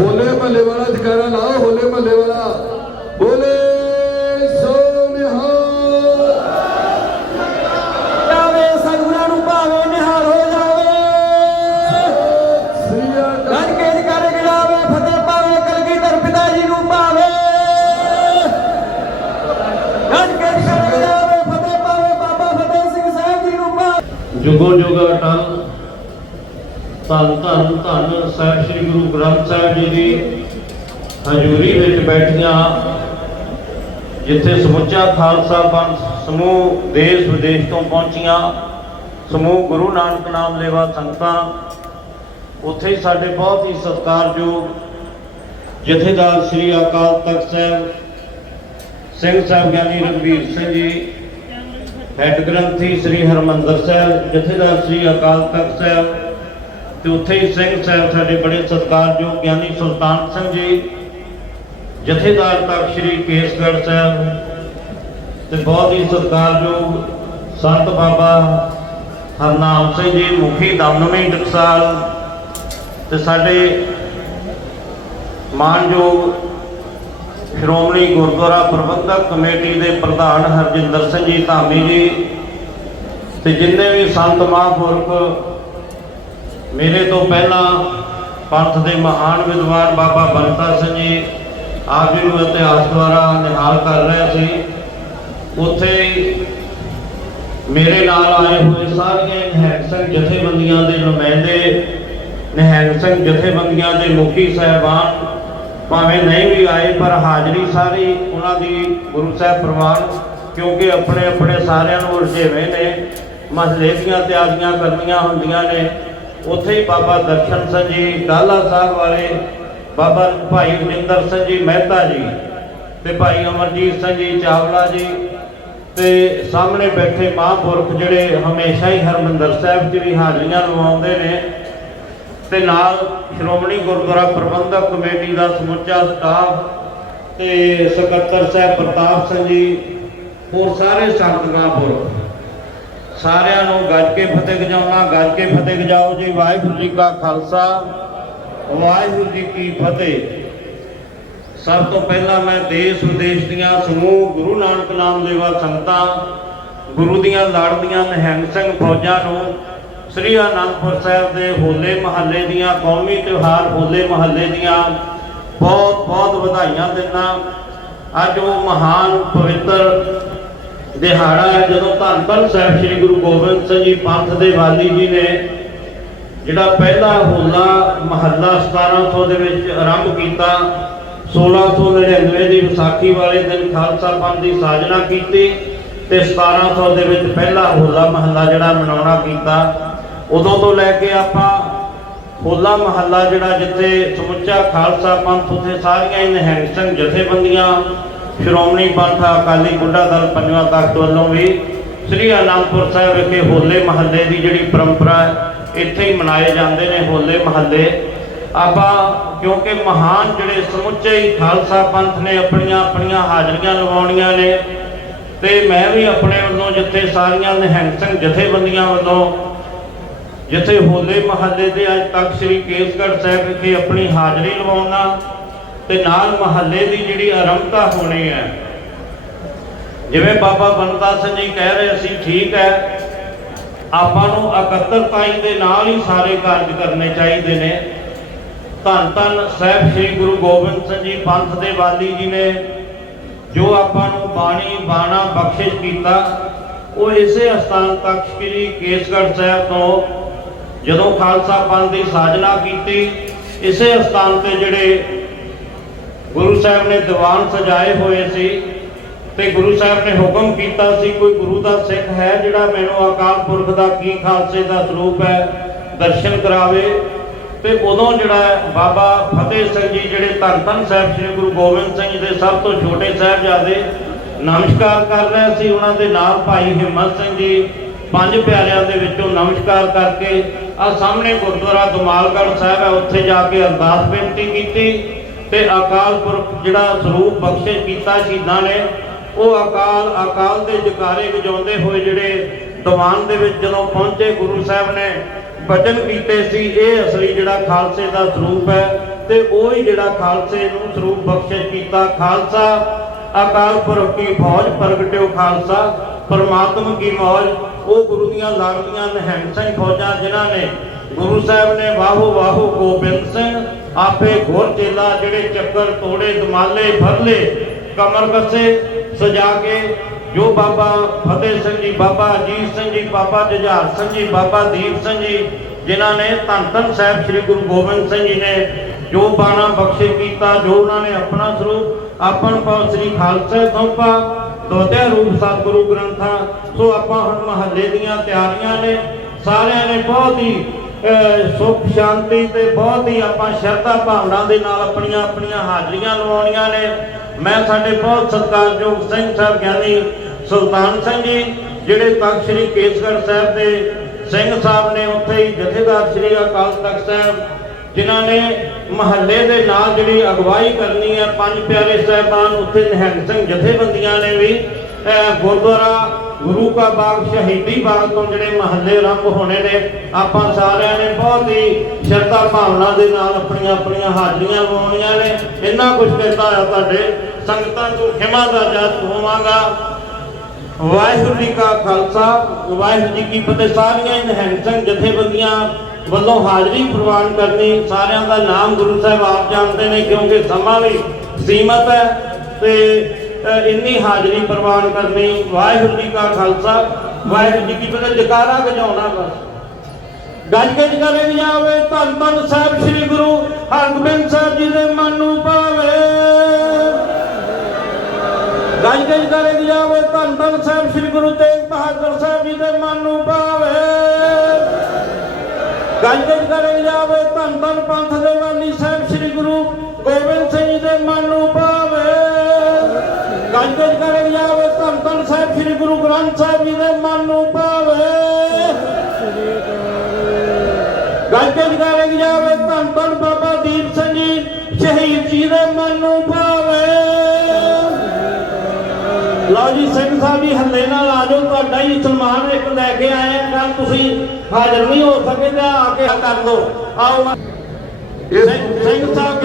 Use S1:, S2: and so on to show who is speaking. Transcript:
S1: ਹੋਲੇ ਮਹੱਲੇ ਵਾਲਾ ਜਕਾਰਾ ਲਾਓ ਹੋਲੇ ਮਹੱਲੇ ਵਾਲਾ ਬੋਲੇ ਸੋ ਨਿਹਾਲ
S2: ਜਾਵੇ ਸਤਿਗੁਰਾਂ ਨੂੰ ਭਾਵੇਂ ਨਿਹਾਲ ਹੋ ਜਾਵੇ
S1: ਸ੍ਰੀ ਅਕਾਲ
S2: ਗੱਜ ਕੇ ਜਕਾਰੇ ਗਜਾਵੇ ਫਤਿਹ ਪਾਵੇ ਕਲਗੀਧਰ ਪਿਤਾ ਜੀ ਨੂੰ ਭਾਵੇ ਗੱਜ ਕੇ ਜਕਾਰੇ ਗਜਾਵੇ ਫਤਿਹ ਪਾਵੇ ਬਾਬਾ ਫਤਿਹ ਸਿੰਘ ਸਾਹਿਬ ਜੀ ਨੂੰ ਭਾਵੇ
S3: ਜੁਗੋ ਜੁਗ ਅਟਲ ਧੰਨ ਧੰਨ ਧੰਨ ਸਾਹਿਬ ਸ੍ਰੀ ਗੁਰੂ ਗ੍ਰੰਥ ਸਾਹਿਬ ਜੀ ਦੀ ਹਜ਼ੂਰੀ ਵਿੱਚ ਬੈਠੀਆਂ। ਜਿੱਥੇ ਸਮੁੱਚਾ ਖਾਲਸਾ ਪੰਥ ਸਮੂਹ ਦੇਸ਼ ਵਿਦੇਸ਼ ਤੋਂ ਪਹੁੰਚੀਆਂ। ਸਮੂਹ ਗੁਰੂ ਨਾਨਕ ਨਾਮ ਲੈਵਾ ਸੰਗਤਾਂ। ਉੱਥੇ ਸਾਡੇ ਬਹੁਤ ਹੀ ਸਤਿਕਾਰਯੋਗ ਜਥੇਦਾਰ ਸ੍ਰੀ ਅਕਾਲ ਤਖਤ ਸਾਹਿਬ, ਸਿੰਘ ਸਾਹਿਬ ਗਿਆਨੀ ਰਘਬੀਰ ਸਿੰਘ ਜੀ, ਹੈਡ ਗ੍ਰੰਥੀ ਸ੍ਰੀ ਹਰਮੰਦਰ ਸਾਹਿਬ, ਜਥੇਦਾਰ ਸ੍ਰੀ ਅਕਾਲ ਤਖਤ ਸਾਹਿਬ ਤੇ ਉੱਥੇ ਹੀ ਸਿੰਘ ਸਾਹਿਬ ਸਾਡੇ ਬੜੇ ਸਤਿਕਾਰਯੋਗ ਗਿਆਨੀ ਸੁਲਤਾਨ ਸਿੰਘ ਜੀ, ਜਥੇਦਾਰ ਤਖਤ ਸ੍ਰੀ ਕੇਸਗੜ੍ਹ ਸਾਹਿਬ ਤੇ ਬਹੁਤ ਹੀ ਸਤਿਕਾਰਯੋਗ ਸੰਤ ਬਾਬਾ ਹਰਨਾਮ ਸਿੰਘ ਜੀ, ਮੁਖੀ ਦਮਨਵੀਂ ਟਕਸਾਲ ਤੇ ਸਾਡੇ ਮਾਨਯੋਗ ਸ਼੍ਰੋਮਣੀ ਗੁਰਦੁਆਰਾ ਪ੍ਰਬੰਧਕ ਕਮੇਟੀ ਦੇ ਪ੍ਰਧਾਨ ਹਰਜਿੰਦਰ ਸਿੰਘ ਜੀ ਧਾਮੀ ਜੀ ਤੇ ਜਿੰਨੇ ਵੀ ਸੰਤ ਮਹਾਂਪੁਰਖ ਮੇਰੇ ਤੋਂ ਪਹਿਲਾਂ ਪੰਥ ਦੇ ਮਹਾਨ ਵਿਦਵਾਨ ਬਾਬਾ ਬੰਤਾ ਸਿੰਘ ਜੀ ਆਪ ਜੀ ਨੂੰ ਇਤਿਹਾਸ ਦੁਆਰਾ ਨਿਹਾਲ ਕਰ ਰਹੇ ਸੀ। ਉੱਥੇ ਮੇਰੇ ਨਾਲ ਆਏ ਹੋਏ ਸਾਰੀਆਂ ਨਿਹੰਗ ਸਿੰਘ ਜਥੇਬੰਦੀਆਂ ਦੇ ਨੁਮਾਇੰਦੇ, ਨਿਹੰਗ ਸਿੰਘ ਜਥੇਬੰਦੀਆਂ ਦੇ ਮੁਖੀ ਸਾਹਿਬਾਨ ਭਾਵੇਂ ਨਹੀਂ ਵੀ ਆਏ, ਪਰ ਹਾਜ਼ਰੀ ਸਾਰੀ ਉਹਨਾਂ ਦੀ ਗੁਰੂ ਸਾਹਿਬ ਪਰਿਵਾਰ ਕਿਉਂਕਿ ਆਪਣੇ ਆਪਣੇ ਸਾਰਿਆਂ ਨੂੰ ਰੁਝੇਵੇਂ ਨੇ ਮਹੱਲੇ ਦੀਆਂ ਤਿਆਰੀਆਂ ਕਰਨੀਆਂ ਹੁੰਦੀਆਂ ਨੇ। ਉੱਥੇ ਹੀ ਬਾਬਾ ਦਰਸ਼ਨ ਸਿੰਘ ਜੀ, ਡਾਲਾ ਸਾਹਿਬ ਵਾਲੇ, ਬਾਬਾ ਭਾਈ ਰਜਿੰਦਰ ਸਿੰਘ ਜੀ ਮਹਿਤਾ ਜੀ ਤੇ ਭਾਈ ਅਮਰਜੀਤ ਸਿੰਘ ਜੀ ਚਾਵਲਾ ਜੀ ਤੇ ਸਾਹਮਣੇ ਬੈਠੇ ਮਹਾਂਪੁਰਖ ਜਿਹੜੇ ਹਮੇਸ਼ਾ ਹੀ ਹਰਮੰਦਰ ਸਾਹਿਬ 'ਚ ਵੀ ਹਾਜ਼ਰੀਆਂ ਲਵਾਉਂਦੇ ਨੇ ਤੇ ਨਾਲ ਸ਼੍ਰੋਮਣੀ ਗੁਰਦੁਆਰਾ ਪ੍ਰਬੰਧਕ ਕਮੇਟੀ ਦਾ ਸਮੁੱਚਾ ਸਟਾਫ ਤੇ ਸਕੱਤਰ ਸਾਹਿਬ ਪ੍ਰਤਾਪ ਸਿੰਘ ਜੀ, ਹੋਰ ਸਾਰੇ ਸੰਤ ਮਹਾਂਪੁਰਖ ਸਾਰਿਆਂ ਨੂੰ ਗੱਜ ਕੇ ਫਤਿਹ ਗਜਾਉਣਾ ਗੱਜ ਕੇ ਫਤਿਹ ਗਜਾਓ ਜੀ। ਵਾਹਿਗੁਰੂ ਜੀ ਕਾ ਖਾਲਸਾ, ਵਾਹਿਗੁਰੂ ਜੀ ਕੀ ਫਤਿਹ। ਸਭ ਤੋਂ ਪਹਿਲਾਂ ਮੈਂ ਦੇਸ਼ ਵਿਦੇਸ਼ ਦੀਆਂ ਸਮੂਹ ਗੁਰੂ ਨਾਨਕ ਨਾਮ ਦੇਵਾ ਸੰਗਤਾਂ, ਗੁਰੂ ਦੀਆਂ ਲੜਦੀਆਂ ਨਿਹੰਗ ਸਿੰਘ ਫੌਜਾਂ ਨੂੰ, ਸ੍ਰੀ ਅਨੰਦਪੁਰ ਸਾਹਿਬ ਦੇ ਹੋਲੇ ਮਹੱਲੇ ਦੀਆਂ, ਕੌਮੀ ਤਿਉਹਾਰ ਹੋਲੇ ਮਹੱਲੇ ਦੀਆਂ ਬਹੁਤ ਬਹੁਤ ਵਧਾਈਆਂ ਦਿੰਦਾ। ਅੱਜ ਉਹ ਮਹਾਨ ਪਵਿੱਤਰ ਦਿਹਾੜਾ ਹੈ ਜਦੋਂ ਧੰਨ ਧੰਨ ਸਾਹਿਬ ਸ੍ਰੀ ਗੁਰੂ ਗੋਬਿੰਦ ਸਿੰਘ ਜੀ ਪੰਥ ਦੇ ਵਾਲੀ ਜੀ ਨੇ ਜਿਹੜਾ ਪਹਿਲਾ ਹੋਲਾ ਮਹੱਲਾ 1700 ਦੇ ਵਿੱਚ ਆਰੰਭ ਕੀਤਾ 1699 ਦੀ ਵਿਸਾਖੀ ਵਾਲੇ ਦਿਨ ਖਾਲਸਾ ਪੰਥ ਦੀ ਸਾਜਨਾ ਕੀਤੀ ਤੇ 1700 ਦੇ ਵਿੱਚ ਪਹਿਲਾ ਹੋਲਾ ਮਹੱਲਾ ਜਿਹੜਾ ਮਨਾਉਣਾ ਕੀਤਾ। ਉਦੋਂ ਤੋਂ ਲੈ ਕੇ ਆਪਾਂ ਹੋਲਾ ਮਹੱਲਾ ਜਿਹੜਾ ਜਿੱਥੇ ਸਮੁੱਚਾ ਖਾਲਸਾ ਪੰਥ ਉੱਥੇ ਸਾਰੀਆਂ ਹੀ ਨਿਹੰਗ ਸਿੰਘ ਜਥੇਬੰਦੀਆਂ ਸ਼੍ਰੋਮਣੀ ਪੰਥ ਅਕਾਲੀ ਬੁੱਢਾ ਦਲ ਪੰਜਵਾਂ ਤਖਤ ਵੱਲੋਂ ਵੀ ਸ੍ਰੀ ਅਨੰਦਪੁਰ ਸਾਹਿਬ ਵਿਖੇ ਹੋਲੇ ਮਹੱਲੇ ਦੀ ਜਿਹੜੀ ਪਰੰਪਰਾ ਇੱਥੇ ਹੀ ਮਨਾਏ ਜਾਂਦੇ ਨੇ ਹੋਲੇ ਮਹੱਲੇ। ਆਪਾਂ ਕਿਉਂਕਿ ਮਹਾਨ ਜਿਹੜੇ ਸਮੁੱਚੇ ਹੀ ਖਾਲਸਾ ਪੰਥ ਨੇ, ਆਪਣੀਆਂ ਆਪਣੀਆਂ ਹਾਜ਼ਰੀਆਂ ਲਵਾਉਣੀਆਂ ਨੇ, ਤੇ ਮੈਂ ਵੀ ਆਪਣੇ ਵੱਲੋਂ ਜਿੱਥੇ ਸਾਰੀਆਂ ਨਿਹੰਗ ਸਿੰਘ ਜਥੇਬੰਦੀਆਂ ਵੱਲੋਂ ਜਿੱਥੇ ਹੋਲੇ ਮਹੱਲੇ ਦੇ ਅੱਜ ਤੱਕ ਸ੍ਰੀ ਕੇਸਗੜ੍ਹ ਸਾਹਿਬ ਵਿਖੇ ਆਪਣੀ ਹਾਜ਼ਰੀ ਲਵਾਉਣਾ ਤੇ ਨਾਲ ਮਹੱਲੇ ਦੀ ਜਿਹੜੀ ਆਰੰਭਤਾ ਹੋਣੀ ਹੈ। ਜਿਵੇਂ ਬਾਬਾ ਬੰਦਾ ਸਿੰਘ ਜੀ ਕਹਿ ਰਹੇ ਸੀ, ਠੀਕ ਹੈ, ਆਪਾਂ ਨੂੰ ਇਕੱਤਰਤਾਈ ਦੇ ਨਾਲ ਹੀ ਸਾਰੇ ਕਾਰਜ ਕਰਨੇ ਚਾਹੀਦੇ ਨੇ। ਧੰਨ ਧੰਨ ਸਾਹਿਬ ਸ੍ਰੀ ਗੁਰੂ ਗੋਬਿੰਦ ਸਿੰਘ ਜੀ, ਪੰਥ ਦੇ ਵਾਲੀ ਜੀ ਨੇ ਜੋ ਆਪਾਂ ਨੂੰ ਬਾਣੀ, ਬਾਣਾ ਬਖਸ਼ਿਸ਼ ਕੀਤਾ, ਉਹ ਇਸੇ ਅਸਥਾਨ ਤੱਕ ਸ੍ਰੀ ਕੇਸਗੜ੍ਹ ਸਾਹਿਬ ਤੋਂ ਜਦੋਂ ਖਾਲਸਾ ਪੰਥ ਦੀ ਸਾਜਨਾ ਕੀਤੀ, ਇਸੇ ਅਸਥਾਨ ਤੇ ਜਿਹੜੇ ਗੁਰੂ ਸਾਹਿਬ ਨੇ ਦੀਵਾਨ ਸਜਾਏ ਹੋਏ ਸੀ ਤੇ ਗੁਰੂ ਸਾਹਿਬ ਨੇ ਹੁਕਮ ਕੀਤਾ ਸੀ, ਕੋਈ ਗੁਰੂ ਦਾ ਸਿੱਖ ਹੈ ਜਿਹੜਾ ਮੈਨੂੰ ਅਕਾਲ ਪੁਰਖ ਦਾ ਕੀ ਖਾਲਸੇ ਦਾ ਸਰੂਪ ਹੈ, ਦਰਸ਼ਨ ਕਰਾਵੇ। ਤੇ ਉਦੋਂ ਜਿਹੜਾ ਬਾਬਾ ਫਤਿਹ ਸਿੰਘ ਜੀ ਜਿਹੜੇ ਧੰਨ ਧੰਨ ਸਾਹਿਬ ਸ੍ਰੀ ਗੁਰੂ ਗੋਬਿੰਦ ਸਿੰਘ ਜੀ ਦੇ ਸਭ ਤੋਂ ਛੋਟੇ ਸਾਹਿਬਜ਼ਾਦੇ ਨਮਸਕਾਰ ਕਰ ਰਹੇ ਸੀ, ਉਹਨਾਂ ਦੇ ਨਾਲ ਭਾਈ ਹਿੰਮਤ ਸਿੰਘ ਜੀ ਪੰਜ ਪਿਆਰਿਆਂ ਦੇ ਵਿੱਚੋਂ ਨਮਸਕਾਰ ਕਰਕੇ ਆ ਸਾਹਮਣੇ ਗੁਰਦੁਆਰਾ ਦਮਾਲਗੜ੍ਹ ਸਾਹਿਬ ਹੈ, ਉੱਥੇ ਜਾ ਕੇ ਅਰਦਾਸ ਬੇਨਤੀ ਕੀਤੀ। ਤੇ ਅਕਾਲ ਪੁਰਖ ਜਿਹੜਾ ਸਰੂਪ ਬਖਸ਼ਿਸ਼ ਕੀਤਾ ਸ਼ਹੀਦਾਂ ਨੇ, ਉਹ ਅਕਾਲ ਅਕਾਲ ਦੇ ਜਕਾਰੇ ਵਜਾਉਂਦੇ ਹੋਏ ਜਿਹੜੇ ਦੀਵਾਨ ਦੇ ਵਿੱਚ ਜਦੋਂ ਪਹੁੰਚੇ ਗੁਰੂ ਸਾਹਿਬ ਨੇ ਬਚਨ ਕੀਤੇ ਸੀ, ਇਹ ਅਸਲੀ ਜਿਹੜਾ ਖਾਲਸੇ ਦਾ ਸਰੂਪ ਹੈ ਤੇ ਉਹ ਹੀ ਜਿਹੜਾ ਖਾਲਸੇ ਨੂੰ ਸਰੂਪ ਬਖਸ਼ਿਸ਼ ਕੀਤਾ ਖਾਲਸਾ, ਅਕਾਲ ਪੁਰਖ ਕੀ ਫੌਜ ਪ੍ਰਗਟਿਓ ਖਾਲਸਾ, ਪਰਮਾਤਮਾ ਕੀ ਮੌਜ, ਉਹ ਗੁਰੂ ਦੀਆਂ ਲਾਡਲੀਆਂ ਨਿਹੰਗ ਸਿੰਘ ਫੌਜਾਂ ਜਿਨ੍ਹਾਂ ਨੇ ਗੁਰੂ ਸਾਹਿਬ ਨੇ ਵਾਹੋ ਵਾਹੋ ਗੋਬਿੰਦ ਸਿੰਘ ਆਪੇ ਘੋਰ ਚੇਲਾ ਜਿਹੜੇ ਚੱਕਰ ਤੋੜੇ, ਦਮਾਲੇ ਫਰਲੇ ਕਮਰ ਕੱਸੇ, ਸਜਾ ਕੇ ਜੋ ਬਾਬਾ ਫਤਿਹ ਸਿੰਘ ਜੀ, ਬਾਬਾ ਅਜੀਤ ਸਿੰਘ ਜੀ, ਬਾਬਾ ਜੁਝਾਰ ਸਿੰਘ ਜੀ, ਬਾਬਾ ਦੀਪ ਸਿੰਘ ਜੀ, ਜਿਨ੍ਹਾਂ ਨੇ ਧੰਨ ਧੰਨ ਸਾਹਿਬ ਸ੍ਰੀ ਗੁਰੂ ਗੋਬਿੰਦ ਸਿੰਘ ਜੀ ਨੇ ਜੋ ਬਾਣਾ ਬਖਸ਼ਿਸ਼ ਕੀਤਾ, ਜੋ ਉਹਨਾਂ ਨੇ ਆਪਣਾ ਸਰੂਪ ਆਪਨ ਪਾਉ ਸ੍ਰੀ ਖਾਲਸਾ ਸੌਂਪਾ ਦੋਤਿਆ ਰੂਪ ਸਤਿਗੁਰੂ ਗ੍ਰੰਥਾਂ। ਸੋ ਆਪਾਂ ਹੁਣ ਮਹੱਲੇ ਦੀਆਂ ਤਿਆਰੀਆਂ ਨੇ, ਸਾਰਿਆਂ ਨੇ ਬਹੁਤ ਹੀ ਸੁਖ, ਸ਼ਾਂਤੀ ਤੇ ਬਹੁਤ ਹੀ ਆਪਾਂ ਸ਼ਰਧਾ ਭਾਵਨਾ ਦੇ ਨਾਲ ਆਪਣੀਆਂ ਆਪਣੀਆਂ ਹਾਜ਼ਰੀਆਂ ਲਵਾਉਣੀਆਂ ਨੇ। ਮੈਂ ਸਾਡੇ ਬਹੁਤ ਸਤਿਕਾਰਯੋਗ ਸਿੰਘ ਸਾਹਿਬ ਗਿਆਨੀ ਸੁਲਤਾਨ ਸਿੰਘ ਜੀ, ਜਿਹੜੇ ਤਖਤ ਸ੍ਰੀ ਕੇਸਗੜ੍ਹ ਸਾਹਿਬ ਦੇ ਸਿੰਘ ਸਾਹਿਬ ਨੇ ਉੱਥੇ ਹੀ ਜਥੇਦਾਰ ਸ੍ਰੀ ਅਕਾਲ ਤਖਤ ਸਾਹਿਬ, ਜਿਨ੍ਹਾਂ ਨੇ ਮਹੱਲੇ ਦੇ ਨਾਲ ਜਿਹੜੀ ਅਗਵਾਈ ਕਰਨੀ ਹੈ, ਪੰਜ ਪਿਆਰੇ ਸਾਹਿਬਾਨ, ਉੱਥੇ ਨਿਹੰਗ ਸਿੰਘ ਜਥੇਬੰਦੀਆਂ ਨੇ ਵੀ ਗੁਰਦੁਆਰਾ ਗੁਰੂ ਕਾ ਬਾਗ ਸ਼ਹੀਦੀ ਬਾਗ ਤੋਂ ਜਿਹੜੇ ਮਹੱਲੇ ਆਰੰਭ ਹੋਣੇ ਨੇ, ਆਪਾਂ ਸਾਰਿਆਂ ਨੇ ਬਹੁਤ ਹੀ ਸ਼ਰਧਾ ਭਾਵਨਾ ਦੇ ਨਾਲ ਆਪਣੀਆਂ ਆਪਣੀਆਂ ਹਾਜ਼ਰੀਆਂ ਲਵਾਉਣੀਆਂ ਨੇ। ਇੰਨਾ ਕੁਝ ਕਹਿੰਦਾ ਆ ਤੁਹਾਡੇ। ਸੰਗਤਾਂ ਤੋਂ ਖਿਮਾ ਦਾ ਜਸ ਹੋਵਾਂਗਾ। ਵਾਹਿਗੁਰੂ ਜੀ ਕਾ ਖਾਲਸਾ, ਵਾਹਿਗੁਰੂ ਜੀ ਕੀ ਫਤਿਹ। ਸਾਰੀਆਂ ਹੀ ਨਿਹੰਗ ਸਿੰਘ ਜਥੇਬੰਦੀਆਂ ਵੱਲੋਂ ਹਾਜ਼ਰੀ ਪ੍ਰਵਾਨ ਕਰਨੀ, ਸਾਰਿਆਂ ਦਾ ਨਾਮ ਗੁਰੂ ਸਾਹਿਬ ਆਪ ਜਾਣਦੇ ਨੇ, ਕਿਉਂਕਿ ਸਮਾਂ ਵੀ ਸੀਮਤ ਹੈ ਤੇ ਇੰਨੀ ਹਾਜ਼ਰੀ ਪ੍ਰਵਾਨ ਕਰਨੀ, ਵਾਹਿਗੁਰੂ ਜੀ ਕਾ ਖਾਲਸਾ, ਵਾਹਿਗੁਰੂ ਜੀ ਕੀ ਫਤਿਹ, ਜਕਾਰਾ ਵਜਾਉਣਾ ਬਸ। ਗੱਜ ਗੱਜ ਕਰੇ ਜਾਵੇ ਧੰਨ ਧੰਨ ਸਾਹਿਬ ਸ੍ਰੀ ਗੁਰੂ ਹਰਗੋਬਿੰਦ ਸਾਹਿਬ ਜੀ ਦੇ ਮਨ ਨੂੰ ਭਾਵੇ। ਗੱਜ ਗੱਜ ਕਰੇ ਜਾਵੇ ਧੰਨ ਧੰਨ ਸਾਹਿਬ ਸ੍ਰੀ ਗੁਰੂ ਤੇਗ ਬਹਾਦਰ ਸਾਹਿਬ ਜੀ ਦੇ ਮਨ ਨੂੰ ਭਾਵੇ। ਗੱਜ ਗੱਜ ਗੱਜ ਗੱਜ ਕਰੇ ਜਾਵੇ ਧੰਨ ਧੰਨ ਸਾਹਿਬ ਸ੍ਰੀ ਗੁਰੂ ਗ੍ਰੰਥ ਸਾਹਿਬ ਜੀ ਦੇ ਮਨ ਨੂੰ ਪਾਵੇ ਗੱਜ ਗੱਜ ਕਰੇ ਜਾਵੇ ਧੰਨ ਧੰਨ ਬਾਬਾ ਦੀਪ ਸਿੰਘ ਜੀ ਸ਼ਹੀਦ ਜੀ ਦੇ ਮਨ ਨੂੰ ਪਾਵੇ ਲਓ ਜੀ ਸਿੰਘ ਸਾਹਿਬ ਜੀ ਹੱਲੇ ਨਾਲ ਆ ਜਾਓ ਤੁਹਾਡਾ ਹੀ ਸਨਮਾਨ ਇੱਕ ਲੈ ਕੇ ਆਏ ਆ ਕੱਲ ਤੁਸੀਂ ਹਾਜ਼ਰ ਨਹੀਂ ਹੋ ਸਕੇ ਤਾਂ ਆ ਕੇ ਕਰ ਲਓ ਆਓ।
S1: ਇਸ
S3: ਸਿੰਘ ਸਿੰਘ ਸਾਹਿਬ